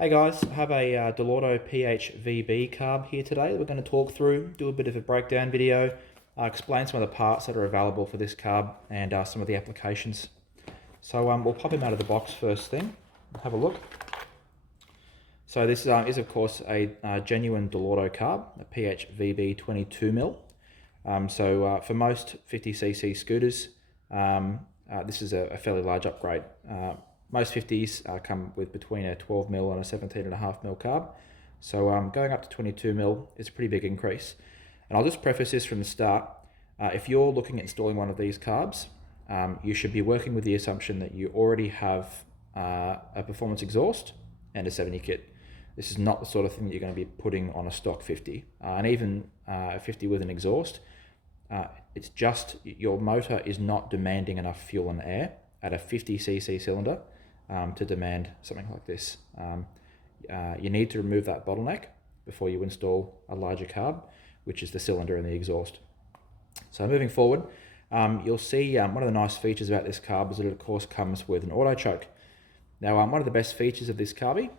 Hey guys, I have a Dellorto PHVB carb here today that we're going to talk through, do a bit of a breakdown video, explain some of the parts that are available for this carb and some of the applications. So we'll pop him out of the box first thing, have a look. So this is of course a genuine Dellorto carb, a PHVB22 mil. For most 50cc scooters, this is a fairly large upgrade. Most 50s come with between a 12 mil and a 17.5 mil carb. So going up to 22 mil is a pretty big increase. And I'll just preface this from the start. If you're looking at installing one of these carbs, you should be working with the assumption that you already have a performance exhaust and a 70 kit. This is not the sort of thing that you're going to be putting on a stock 50. And even a 50 with an exhaust, it's just your motor is not demanding enough fuel and air at a 50cc cylinder to demand something like this. You need to remove that bottleneck before you install a larger carb, which is the cylinder and the exhaust. So moving forward, you'll see one of the nice features about this carb is that it of course comes with an auto choke. Now one of the best features of this carby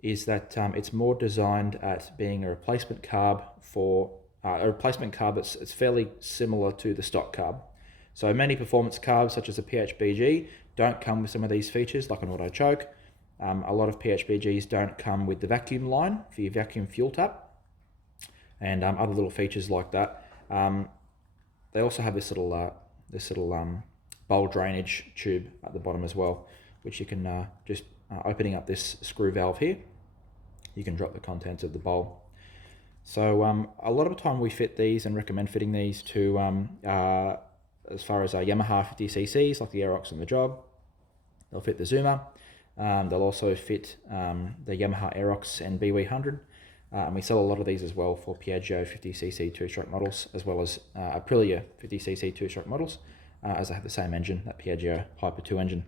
is that it's more designed at being a replacement carb for that's fairly similar to the stock carb. So many performance carbs such as the PHBG don't come with some of these features like an auto choke. A lot of PHBGs don't come with the vacuum line for your vacuum fuel tap and other little features like that. They also have this little bowl drainage tube at the bottom as well, which you can just opening up this screw valve here, you can drop the contents of the bowl. So a lot of the time we fit these and recommend fitting these to as far as Yamaha 50cc's like the Airbox and the Jog. They'll fit the Zoomer. They'll also fit the Yamaha Airbox and BW100. And we sell a lot of these as well for Piaggio 50cc two-stroke models, as well as Aprilia 50cc two-stroke models, as they have the same engine, that Piaggio Hyper 2 engine.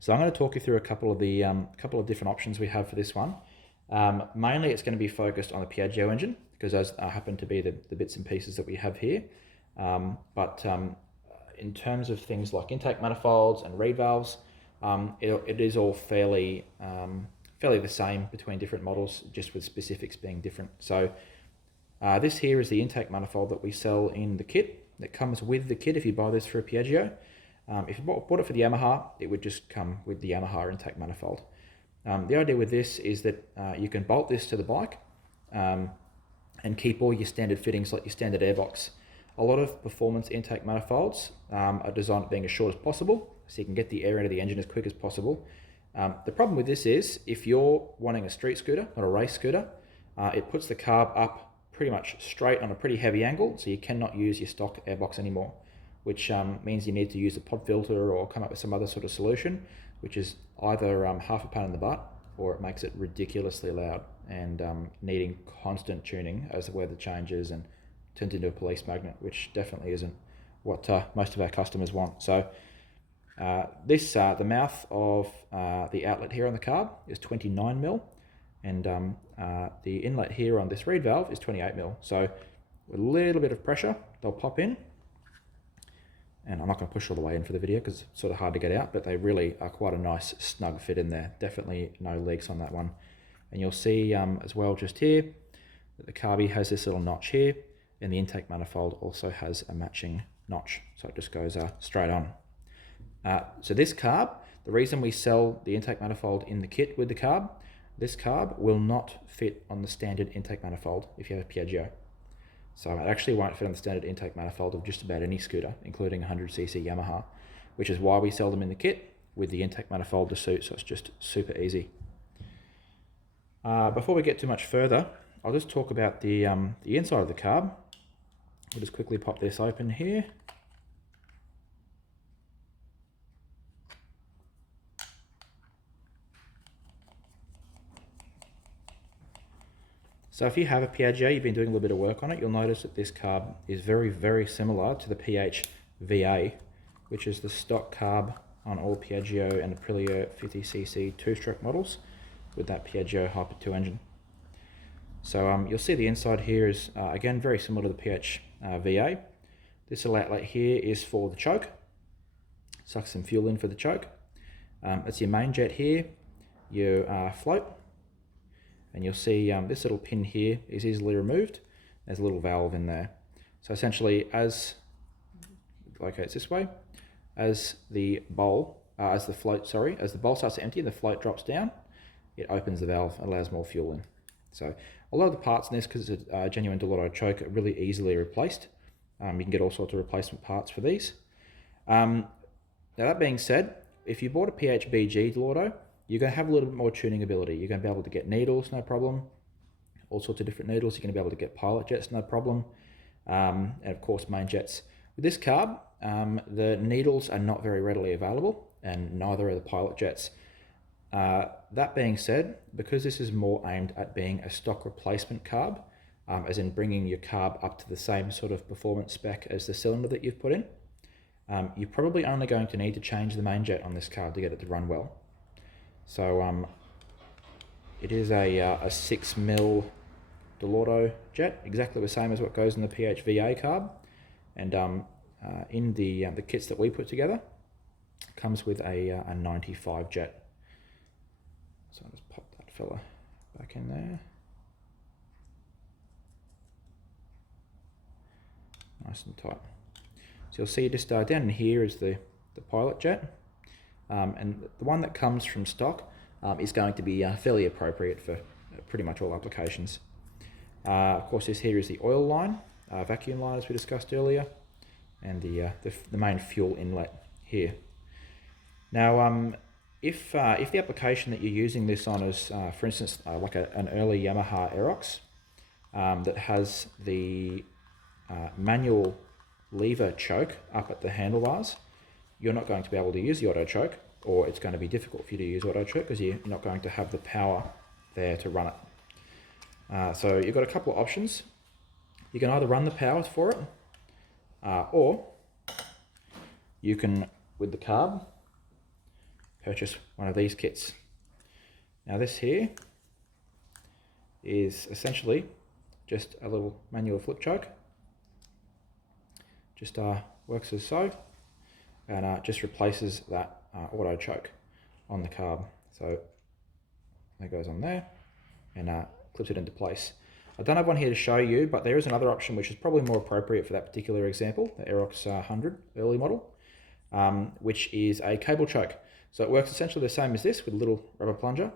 So I'm going to talk you through a couple of different options we have for this one. Mainly it's going to be focused on the Piaggio engine, because those happen to be the bits and pieces that we have here. In terms of things like intake manifolds and reed valves, it is all fairly the same between different models, just with specifics being different. So this here is the intake manifold that we sell in the kit, that comes with the kit if you buy this for a Piaggio. If you bought it for the Yamaha, it would just come with the Yamaha intake manifold. The idea with this is that you can bolt this to the bike and keep all your standard fittings like your standard airbox. A lot of performance intake manifolds are designed at being as short as possible, so you can get the air into the engine as quick as possible. The problem with this is, if you're wanting a street scooter, not a race scooter, it puts the carb up pretty much straight on a pretty heavy angle, so you cannot use your stock airbox anymore, which means you need to use a pod filter or come up with some other sort of solution, which is either half a pain in the butt, or it makes it ridiculously loud and needing constant tuning as the weather changes and turns into a police magnet, which definitely isn't what most of our customers want. So the mouth of the outlet here on the carb is 29 mil, and the inlet here on this reed valve is 28 mil. So with a little bit of pressure, they'll pop in. And I'm not going to push all the way in for the video because it's sort of hard to get out, but they really are quite a nice snug fit in there. Definitely no leaks on that one. And you'll see as well just here that the carby has this little notch here, and the intake manifold also has a matching notch, so it just goes straight on. So this carb, the reason we sell the intake manifold in the kit with the carb, this carb will not fit on the standard intake manifold if you have a Piaggio. So it actually won't fit on the standard intake manifold of just about any scooter, including 100cc Yamaha, which is why we sell them in the kit with the intake manifold to suit, so it's just super easy. Before we get too much further, I'll just talk about the inside of the carb. We'll just quickly pop this open here. So if you have a Piaggio, you've been doing a little bit of work on it, you'll notice that this carb is very, very similar to the PHVA, which is the stock carb on all Piaggio and Aprilia 50cc two-stroke models with that Piaggio Hyper 2 engine. So you'll see the inside here is, again, very similar to the PHVA. This outlet here is for the choke. Sucks some fuel in for the choke. That's your main jet here, your float, and you'll see this little pin here is easily removed. There's a little valve in there. So essentially, as it locates this way, as the bowl starts to empty and the float drops down, it opens the valve and allows more fuel in. So a lot of the parts in this, because it's a genuine Dellorto choke, are really easily replaced. You can get all sorts of replacement parts for these. Now that being said, if you bought a PHVB Dellorto, you're going to have a little bit more tuning ability. You're going to be able to get needles, no problem. All sorts of different needles. You're going to be able to get pilot jets, no problem. And of course, main jets. With this carb, the needles are not very readily available, and neither are the pilot jets. That being said, because this is more aimed at being a stock replacement carb, as in bringing your carb up to the same sort of performance spec as the cylinder that you've put in, you're probably only going to need to change the main jet on this carb to get it to run well. So it is a 6mm Dellorto jet, exactly the same as what goes in the PHVA carb, and in the kits that we put together, comes with a 95 jet. So I'll just pop that fella back in there. Nice and tight. So you'll see just down in here is the pilot jet, and the one that comes from stock is going to be fairly appropriate for pretty much all applications. Of course, this here is the oil line, vacuum line as we discussed earlier, and the main fuel inlet here. Now, if the application that you're using this on is, for instance, like an early Yamaha Airbox that has the manual lever choke up at the handlebars, you're not going to be able to use the auto choke, or it's going to be difficult for you to use auto choke because you're not going to have the power there to run it. So you've got a couple of options. You can either run the power for it, or you can, with the carb, purchase one of these kits. Now this here is essentially just a little manual flip choke. Just works as so, and just replaces that auto choke on the carb. So that goes on there and clips it into place. I don't have one here to show you, but there is another option which is probably more appropriate for that particular example, the Airbox 100 early model, which is a cable choke. So it works essentially the same as this with a little rubber plunger,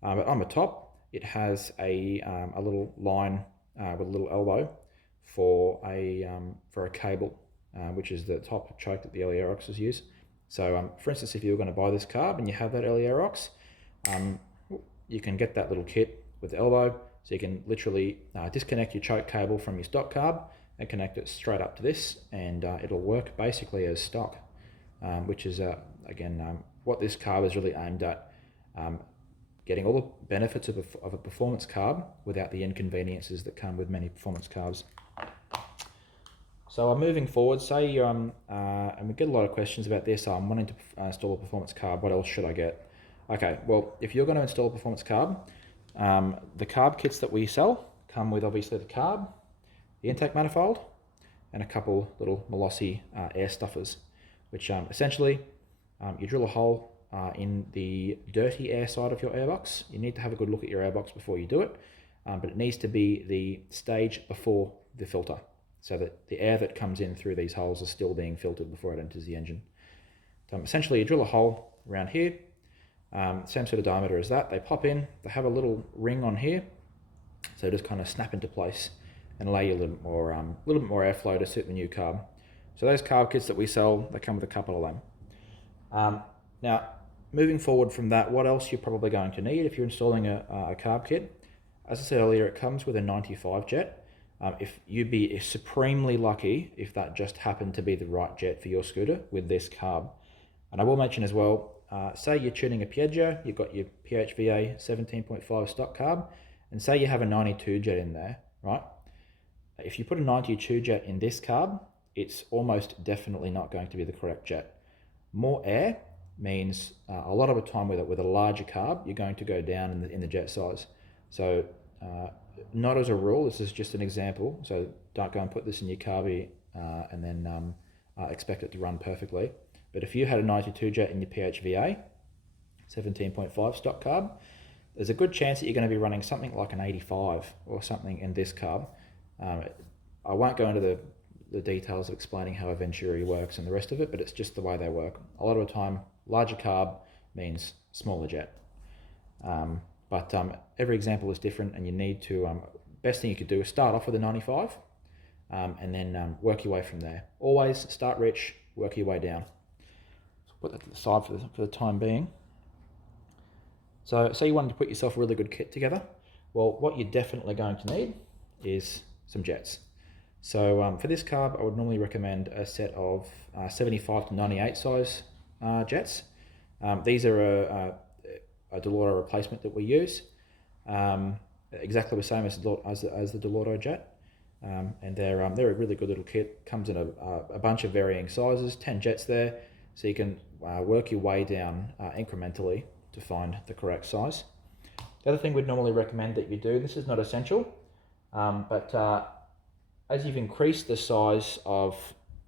but on the top it has a little line with a little elbow for a cable, which is the top choke that the early Airboxes use. So for instance, if you were going to buy this carb and you have that early Airbox, you can get that little kit with the elbow, so you can literally disconnect your choke cable from your stock carb and connect it straight up to this, and it'll work basically as stock, which is again what this carb is really aimed at, getting all the benefits of a performance carb without the inconveniences that come with many performance carbs. So moving forward, say and we get a lot of questions about this. I'm wanting to install a performance carb. What else should I get? Okay, well, if you're going to install a performance carb, the carb kits that we sell come with obviously the carb, the intake manifold, and a couple little Molossi air stuffers, which essentially you drill a hole in the dirty air side of your airbox. You need to have a good look at your airbox before you do it, but it needs to be the stage before the filter, so that the air that comes in through these holes is still being filtered before it enters the engine. So essentially you drill a hole around here, same sort of diameter as that. They pop in, they have a little ring on here, so just kind of snap into place and allow you a little bit more airflow to suit the new carb. So those carb kits that we sell, they come with a couple of them. Now, moving forward from that, what else you're probably going to need if you're installing a carb kit? As I said earlier, it comes with a 95 jet. If you'd be supremely lucky if that just happened to be the right jet for your scooter with this carb. And I will mention as well, say you're tuning a Piaggio, you've got your PHVA 17.5 stock carb, and say you have a 92 jet in there, right? If you put a 92 jet in this carb, it's almost definitely not going to be the correct jet. More air means a lot of the time with a larger carb, you're going to go down in the jet size. So not as a rule, this is just an example, so don't go and put this in your carby and then expect it to run perfectly. But if you had a 92 jet in your PHVA 17.5 stock carb, there's a good chance that you're going to be running something like an 85 or something in this carb. I won't go into the details of explaining how a Venturi works and the rest of it, but it's just the way they work. A lot of the time, larger carb means smaller jet. But every example is different, and you need to, best thing you could do is start off with a 95 and then work your way from there. Always start rich, work your way down. So put that to the side for the time being. So say you wanted to put yourself a really good kit together. Well, what you're definitely going to need is some jets. So for this carb, I would normally recommend a set of 75 to 98 size jets. These are a Dellorto replacement that we use, exactly the same as the Dellorto jet, and they're a really good little kit. Comes in a bunch of varying sizes, 10 jets there, so you can work your way down incrementally to find the correct size. The other thing we'd normally recommend that you do, this is not essential, but as you've increased the size of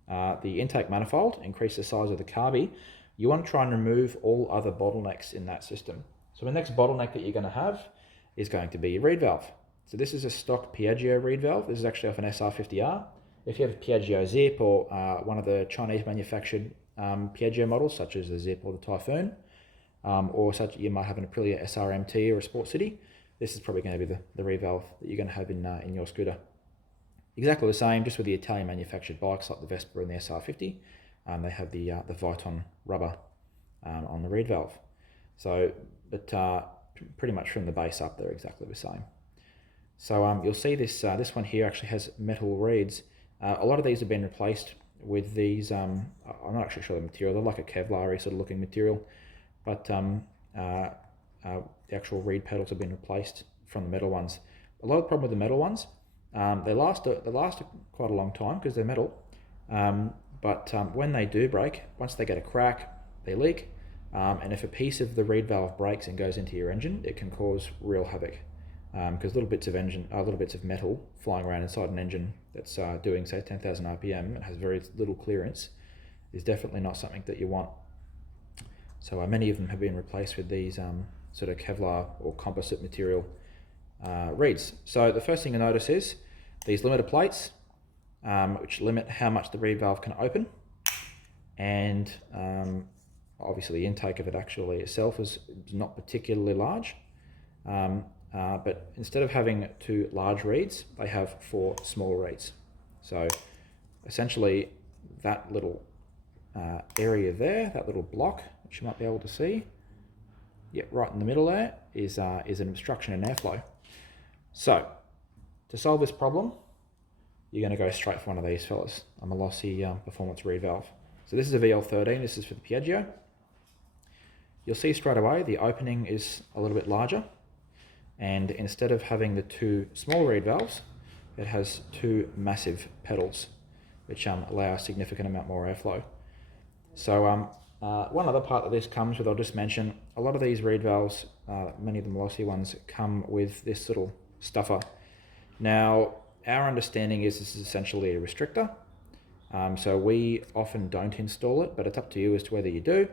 the intake manifold, increase the size of the carby, you want to try and remove all other bottlenecks in that system. So the next bottleneck that you're going to have is going to be your reed valve. So this is a stock Piaggio reed valve. This is actually off an SR50R. If you have a Piaggio Zip or one of the Chinese manufactured Piaggio models, such as the Zip or the Typhoon, or such you might have an Aprilia SRMT or a Sport City, this is probably going to be the reed valve that you're going to have in your scooter. Exactly the same, just with the Italian manufactured bikes like the Vespa and the SR50. They have the Viton rubber on the reed valve. So, but pretty much from the base up, they're exactly the same. So you'll see this one here actually has metal reeds. A lot of these have been replaced with these. I'm not actually sure the material. They're like a Kevlar-y sort of looking material, but the actual reed pedals have been replaced from the metal ones. A lot of the problem with the metal ones, they last quite a long time because they're metal. But when they do break, once they get a crack, they leak. And if a piece of the reed valve breaks and goes into your engine, it can cause real havoc. Because little bits of metal flying around inside an engine that's doing say 10,000 RPM and has very little clearance is definitely not something that you want. So many of them have been replaced with these sort of Kevlar or composite material reeds. So the first thing you notice is these limiter plates, which limit how much the reed valve can open, and obviously the intake of it actually itself is not particularly large, but instead of having 2 large reeds, they have 4 small reeds. So essentially that little area there, that little block, which you might be able to see, right in the middle there, is an obstruction in airflow. So to solve this problem, you're going to go straight for one of these fellas, a Malossi performance reed valve. So this is a VL13, this is for the Piaggio. You'll see straight away the opening is a little bit larger, and instead of having the 2 small reed valves, it has 2 massive pedals, which allow a significant amount more airflow. So one other part that this comes with, I'll just mention, a lot of these reed valves, many of the Malossi ones, come with this little stuffer. Now, our understanding is this is essentially a restrictor. So we often don't install it, but it's up to you as to whether you do.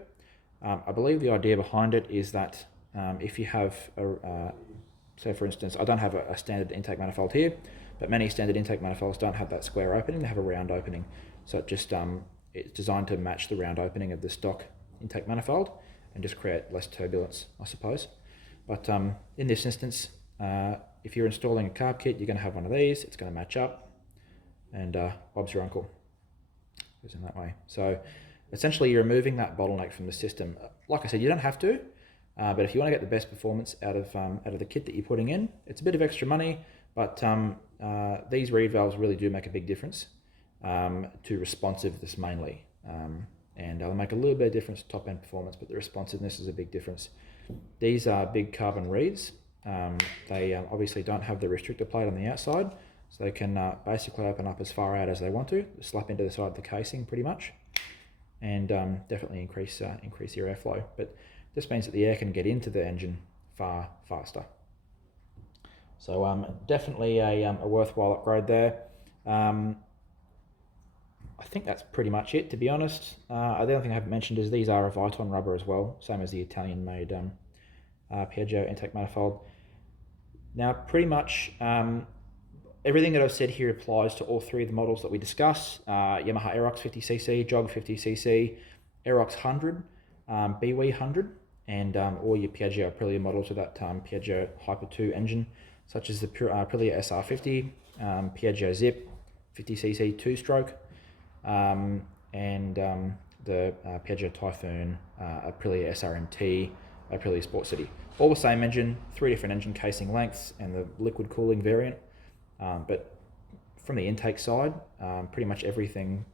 I believe the idea behind it is that if you have, say for instance, I don't have a standard intake manifold here, but many standard intake manifolds don't have that square opening, they have a round opening. So it just it's designed to match the round opening of the stock intake manifold and just create less turbulence, I suppose. But in this instance, if you're installing a carb kit, you're going to have one of these, it's going to match up, and Bob's your uncle. Goes in that way. So essentially you're removing that bottleneck from the system. Like I said, you don't have to, but if you want to get the best performance out of the kit that you're putting in, it's a bit of extra money, but these reed valves really do make a big difference to responsiveness mainly. And they'll make a little bit of difference to top end performance, but the responsiveness is a big difference. These are big carbon reeds. They obviously don't have the restrictor plate on the outside, so they can basically open up as far out as they want to, slap into the side of the casing pretty much, and definitely increase your airflow. But this means that the air can get into the engine far faster. So definitely a worthwhile upgrade there. I think that's pretty much it, to be honest. The other thing I haven't mentioned is these are a Viton rubber as well, same as the Italian-made Piaggio intake manifold. Now, pretty much everything that I've said here applies to all three of the models that we discuss. Yamaha Airbox 50cc, Jog 50cc, Airbox 100, BW 100, and all your Piaggio Aprilia models with that Piaggio Hyper 2 engine, such as the Aprilia SR50, Piaggio Zip 50cc 2-stroke, and the Piaggio Typhoon, Aprilia SRMT, Aprilia Sport City. All the same engine, 3 different engine casing lengths and the liquid cooling variant. But from the intake side, pretty much everything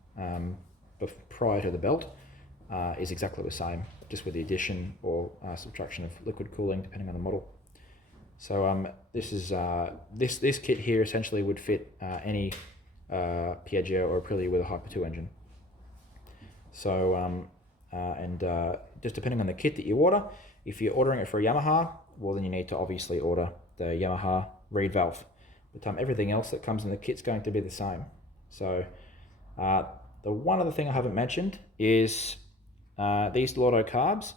prior to the belt is exactly the same, just with the addition or subtraction of liquid cooling depending on the model. So this is this kit here essentially would fit any Piaggio or Aprilia with a Hyper 2 engine. So just depending on the kit that you order, if you're ordering it for a Yamaha, well then you need to obviously order the Yamaha reed valve. But everything else that comes in the kit's going to be the same. So the one other thing I haven't mentioned is these Dellorto carbs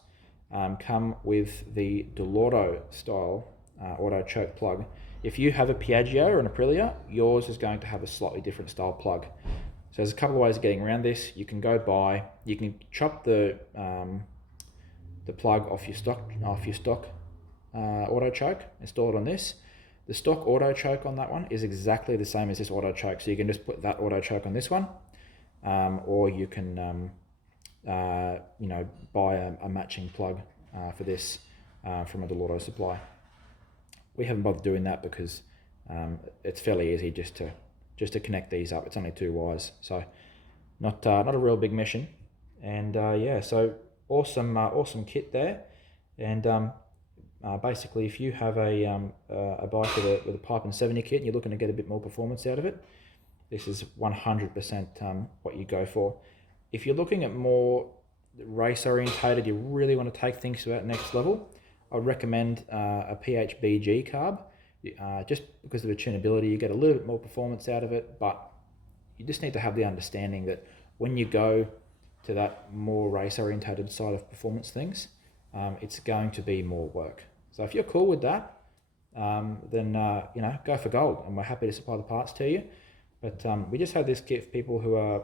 come with the Dellorto style auto choke plug. If you have a Piaggio or an Aprilia, yours is going to have a slightly different style plug. So there's a couple of ways of getting around this. You can you can chop the plug off your stock auto choke, install it on this. The stock auto choke on that one is exactly the same as this auto choke, so you can just put that auto choke on this one, or you can buy a matching plug for this from a Dellorto supply. We haven't bothered doing that because it's fairly easy just to connect these up. It's only 2 wires, so not a real big mission. And yeah, so awesome kit there. And basically, if you have a bike with a Pipe and 70 kit and you're looking to get a bit more performance out of it, this is 100% what you go for. If you're looking at more race orientated, you really want to take things to that next level, I would recommend a PHVB carb, just because of the tunability. You get a little bit more performance out of it, but you just need to have the understanding that when you go to that more race orientated side of performance things, it's going to be more work. So if you're cool with that, then go for gold, and we're happy to supply the parts to you. But we just have this kit for people who are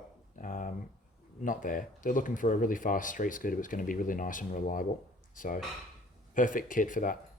not there. They're looking for a really fast street scooter that's going to be really nice and reliable. So perfect kit for that.